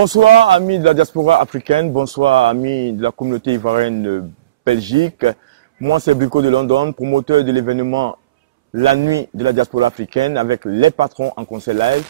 Bonsoir amis de la diaspora africaine, bonsoir amis de la communauté ivoirienne Belgique. Moi c'est Brico de London, promoteur de l'événement La Nuit de la diaspora africaine avec les patrons en concert live.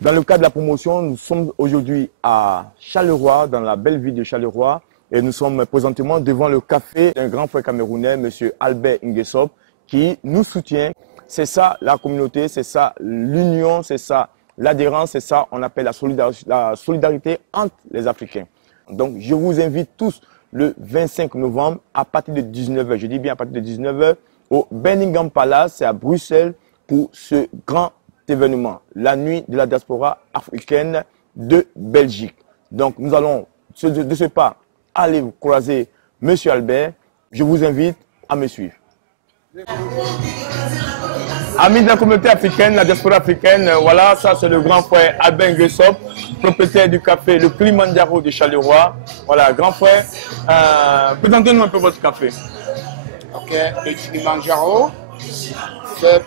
Dans le cadre de la promotion, nous sommes aujourd'hui à Charleroi, dans la belle ville de Charleroi. Et nous sommes présentement devant le café d'un grand frère camerounais, M. Albert Nguessop, qui nous soutient. C'est ça la communauté, c'est ça l'union, c'est ça l'adhérence, c'est ça on appelle la solidarité entre les Africains. Donc je vous invite tous le 25 novembre à partir de 19h, je dis bien à partir de 19h, au Buckingham Palace, c'est à Bruxelles, pour ce grand événement, la nuit de la diaspora africaine de Belgique. Donc nous allons de ce pas aller vous croiser M. Albert. Je vous invite à me suivre. Amis de la communauté africaine, la diaspora africaine, voilà, ça c'est le grand frère Albert Nguessop, propriétaire du café Le Kilimanjaro de Charleroi. Voilà, grand frère, présentez-nous un peu votre café. Ok, le Kilimanjaro, c'est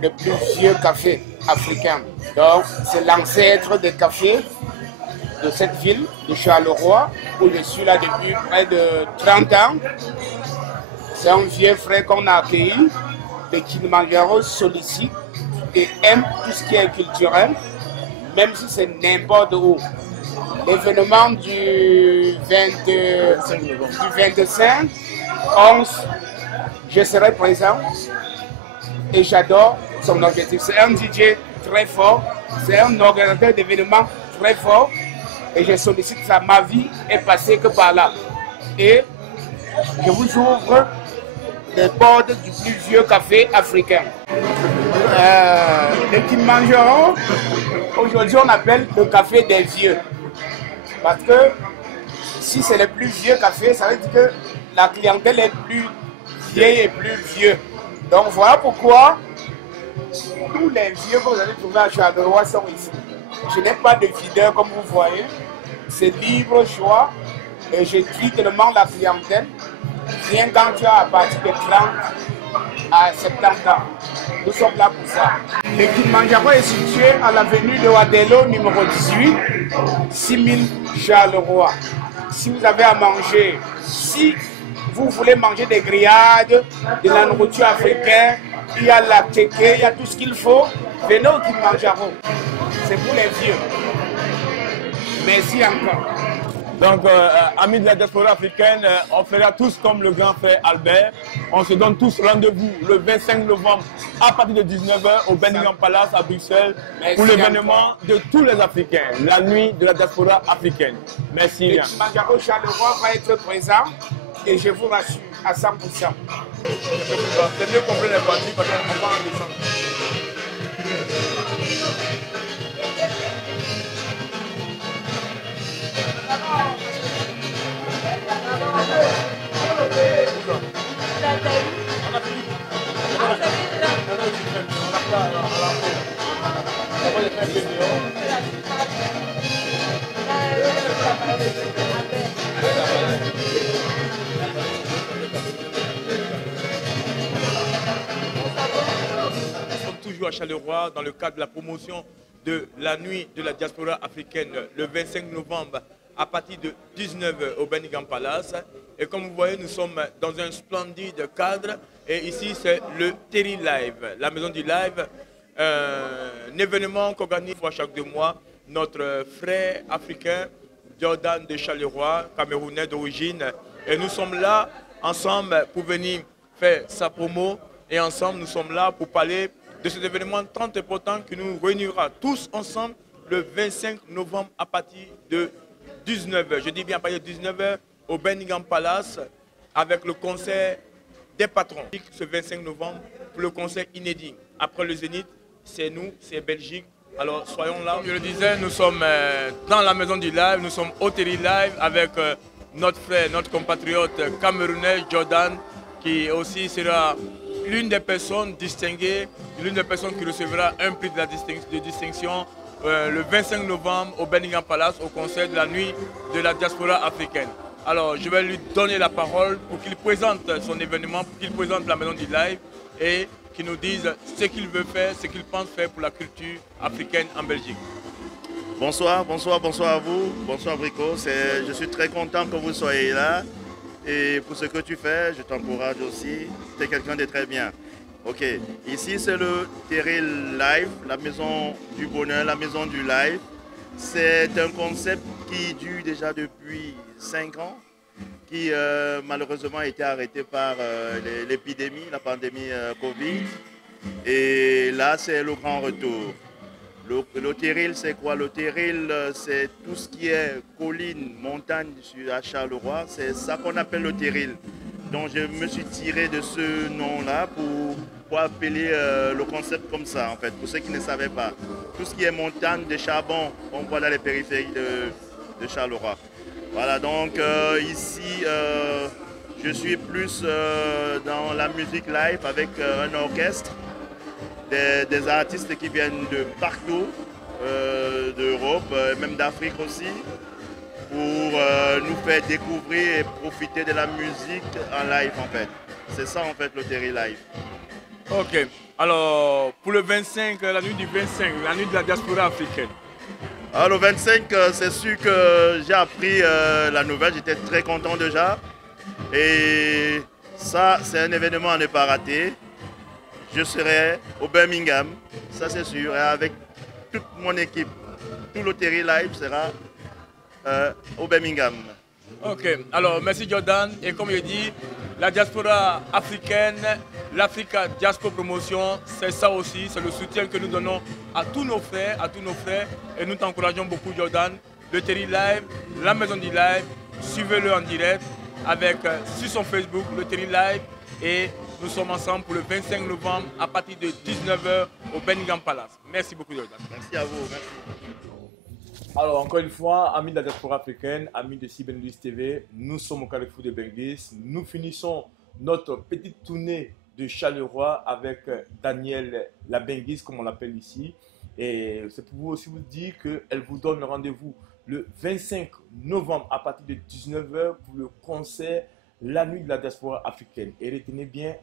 le plus vieux café africain. Donc, c'est l'ancêtre des cafés de cette ville, de Charleroi, où je suis là depuis près de 30 ans. C'est un vieux frère qu'on a accueilli. Le Kilimanjaro sollicite et aime tout ce qui est culturel, même si c'est n'importe où. L'événement du 25, 11, je serai présent et j'adore son objectif. C'est un DJ très fort, c'est un organisateur d'événements très fort et je sollicite ça. Ma vie est passée que par là. Et je vous ouvre les portes du plus vieux café africain. Le Kilimanjaro, aujourd'hui on appelle le café des vieux. Parce que si c'est le plus vieux café, ça veut dire que la clientèle est plus vieille et plus vieux. Donc voilà pourquoi tous les vieux que vous allez trouver à Charleroi sont ici. Je n'ai pas de videur comme vous voyez. C'est libre choix et je trie tellement la clientèle. Rien quand tu as à partir de 30 à 70 ans. Nous sommes là pour ça. Le Kilimanjaro est situé à l'avenue de Wadello, numéro 18, 6000 Charleroi. Si vous avez à manger, si vous voulez manger des grillades, de la nourriture africaine, il y a la teke, il y a tout ce qu'il faut, venez au Kilimanjaro. C'est pour les vieux. Merci encore. Donc, amis de la diaspora africaine, on fera tous comme le grand frère Albert. On se donne tous rendez-vous le 25 novembre à partir de 19h au Buckingham Palace à Bruxelles pour l'événement de tous les Africains, la nuit de la diaspora africaine. Merci bien. Le Kilimanjaro Charleroi va être présent et je vous rassure à 100%. C'est mieux qu'on prenne les parties parce qu'on va en descendre. Nous sommes toujours à Charleroi dans le cadre de la promotion de la nuit de la diaspora africaine le 25 novembre à partir de 19h au Buckingham Palace. Et comme vous voyez, nous sommes dans un splendide cadre. Et ici, c'est le Terry Live, la maison du live, un événement qu'organise chaque 2 mois notre frère africain Jordan de Charleroi, camerounais d'origine. Et nous sommes là ensemble pour venir faire sa promo. Et ensemble, nous sommes là pour parler de cet événement tant important qui nous réunira tous ensemble le 25 novembre à partir de 19h. Je dis bien à partir de 19h au Buckingham Palace avec le concert des patrons. Ce 25 novembre pour le concert inédit. Après le Zénith, c'est nous, c'est Belgique. Alors soyons là. Comme je le disais, nous sommes dans la maison du live, nous sommes au Terry Live avec notre frère, notre compatriote camerounais Jordan qui aussi sera l'une des personnes distinguées, l'une des personnes qui recevra un prix de distinction le 25 novembre au Buckingham Palace au concert de la nuit de la diaspora africaine. Alors je vais lui donner la parole pour qu'il présente son événement, pour qu'il présente la maison du live et qu'il nous dise ce qu'il veut faire, ce qu'il pense faire pour la culture africaine en Belgique. Bonsoir, bonsoir, bonsoir à vous. Bonsoir Brico. Je suis très content que vous soyez là. Et pour ce que tu fais, je t'encourage aussi. Tu es quelqu'un de très bien. Ok, ici c'est le Terry Live, la maison du bonheur, la maison du live. C'est un concept qui dure déjà depuis 5 ans, qui malheureusement a été arrêté par l'épidémie, la pandémie Covid. Et là, c'est le grand retour. Le Terril, c'est quoi? Le Terril, c'est tout ce qui est colline, montagne à Charleroi. C'est ça qu'on appelle le Terril. Donc je me suis tiré de ce nom-là pour appeler le concept comme ça, en fait, pour ceux qui ne savaient pas. Tout ce qui est montagne de charbon, on voit dans les périphéries de Charleroi. Voilà, donc ici, je suis plus dans la musique live avec un orchestre. Des artistes qui viennent de partout, d'Europe, même d'Afrique aussi, pour nous faire découvrir et profiter de la musique en live en fait. C'est ça en fait le Terry Live. Ok, alors pour le 25, la nuit du 25, la nuit de la diaspora africaine. Alors le 25, c'est sûr que j'ai appris la nouvelle, j'étais très content déjà. Et ça, c'est un événement à ne pas rater. Je serai au Birmingham, ça c'est sûr, et avec toute mon équipe. Tout le Terry Live sera au Birmingham. Ok, alors merci Jordan. Et comme je dis, la diaspora africaine, l'Africa Diaspora Promotion, c'est ça aussi, c'est le soutien que nous donnons à tous nos frères, et nous t'encourageons beaucoup Jordan. Le Terry Live, la maison du live, suivez-le en direct avec sur son Facebook, le Terry Live, et nous sommes ensemble pour le 25 novembre à partir de 19 h au Birmingham Palace. Merci beaucoup Jordan. Merci à vous. Merci. Alors encore une fois, amis de la diaspora africaine, amis de CBNews TV, nous sommes au Carrefour de Bengis. Nous finissons notre petite tournée de Charleroi avec Daniel la Bengis, comme on l'appelle ici. Et c'est pour vous aussi vous dire qu'elle vous donne rendez-vous le 25 novembre à partir de 19 h pour le concert La Nuit de la Diaspora Africaine. Et retenez bien,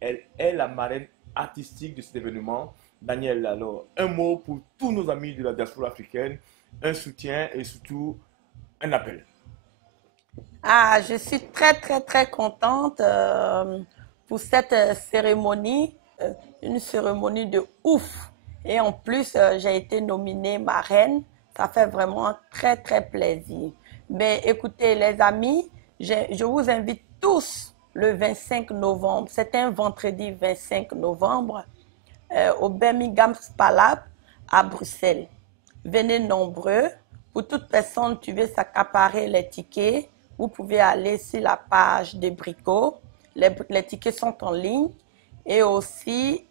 elle est la marraine artistique de cet événement. Daniel, alors un mot pour tous nos amis de la diaspora africaine, un soutien et surtout un appel. Ah, je suis très contente pour cette cérémonie, une cérémonie de ouf. Et en plus, j'ai été nominée marraine. Ça fait vraiment très plaisir. Mais écoutez les amis, je vous invite tous le 25 novembre. C'est un vendredi 25 novembre au Birmingham Palace à Bruxelles. Venez nombreux. Pour toute personne qui veut s'accaparer les tickets, vous pouvez aller sur la page de Brico. Les tickets sont en ligne. Et aussi,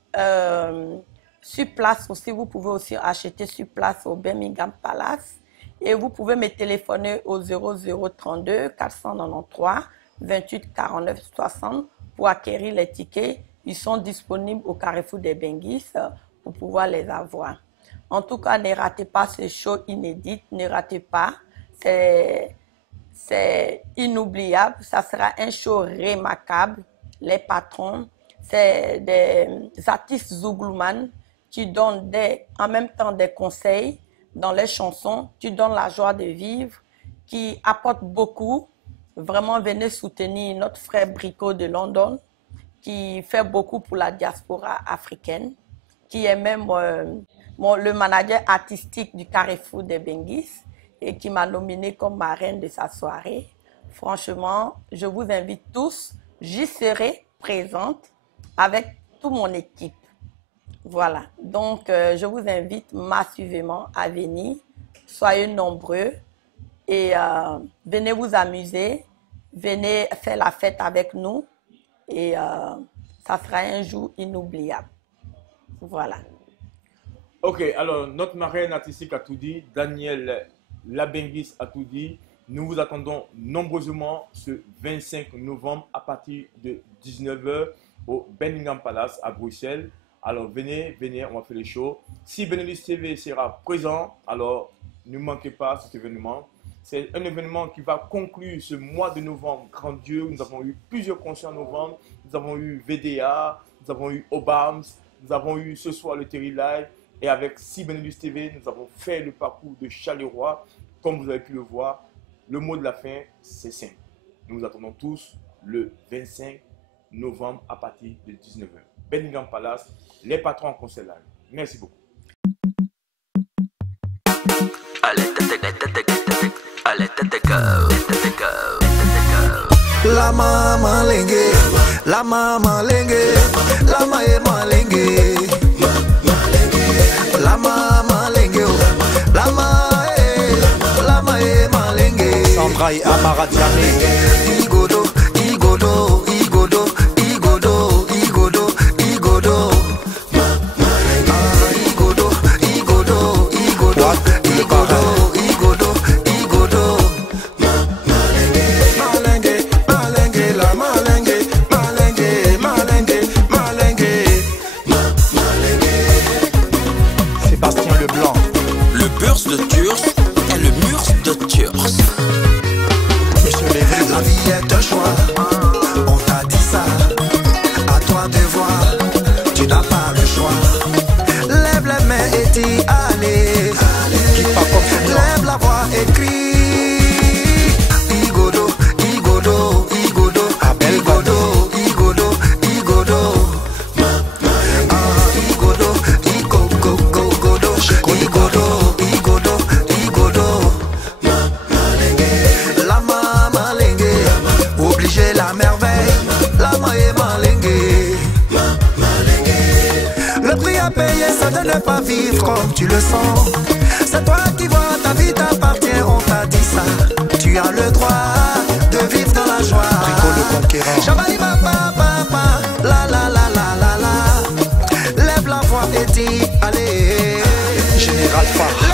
sur place aussi, vous pouvez aussi acheter sur place au Birmingham Palace. Et vous pouvez me téléphoner au 0032 493 28 49 60 pour acquérir les tickets. Ils sont disponibles au Carrefour des Bengis pour pouvoir les avoir. En tout cas, ne ratez pas ce show inédit, ne ratez pas. C'est inoubliable, ça sera un show remarquable. Les patrons, c'est des artistes zouglouman qui donnent en même temps des conseils dans les chansons, qui donnent la joie de vivre, qui apportent beaucoup. Vraiment, venez soutenir notre frère Brico de London, qui fait beaucoup pour la diaspora africaine, qui est même le manager artistique du Carrefour des Bengis et qui m'a nominé comme marraine de sa soirée. Franchement, je vous invite tous. J'y serai présente avec toute mon équipe. Voilà. Donc, je vous invite massivement à venir. Soyez nombreux et venez vous amuser. Venez faire la fête avec nous et ça sera un jour inoubliable. Voilà. Ok, alors notre marraine artistique a tout dit, Daniel Labengis a tout dit. Nous vous attendons nombreusement ce 25 novembre à partir de 19 h au Birmingham Palace à Bruxelles. Alors venez, on va faire les shows. Si Benelux TV sera présent, alors ne manquez pas cet événement. C'est un événement qui va conclure ce mois de novembre grandiose. Nous avons eu plusieurs concerts en novembre. Nous avons eu VDA, nous avons eu Obams, nous avons eu ce soir le Terry Live. Et avec Si Benelux TV, nous avons fait le parcours de Charleroi. Comme vous avez pu le voir, le mot de la fin, c'est simple. Nous vous attendons tous le 25 novembre à partir de 19h. Benningham Palace, les patrons en concert live. Merci beaucoup. La maman lengue, la maman lengue, la maman lengue, la maman lengue, la maman lengue. Sandra et Amara Diamé. Igodo, igodo, igodo, igodo, igodo, igodo. Igodo, igodo, igodo, igodo, igodo, igodo. Malengue, malengue, la malengue, malengue, malengue, malengue. Sébastien Leblanc. Le Burs de Turs et le Murs de Turs. La vie est un choix, on t'a dit ça. À toi de voir, tu n'as pas le choix. Lève les mains et dis allez. Lève la voix et crie. Igodo, igodo, igodo, igodo, igodo, igodo. Igodo, igodo, igodo, igodo, igodo, igodo. La maman lengue, obligé la merveille. La maman lengue. Le prix à payer, c'est de ne pas vivre comme tu le sens. C'est toi qui vois, ta vie t'appartient, on t'a dit ça. Tu as le droit de vivre dans la joie. Rico le conquérant. Shabali papa, papa, la la la la la la. Lève la voix et dis allez. Général Farr.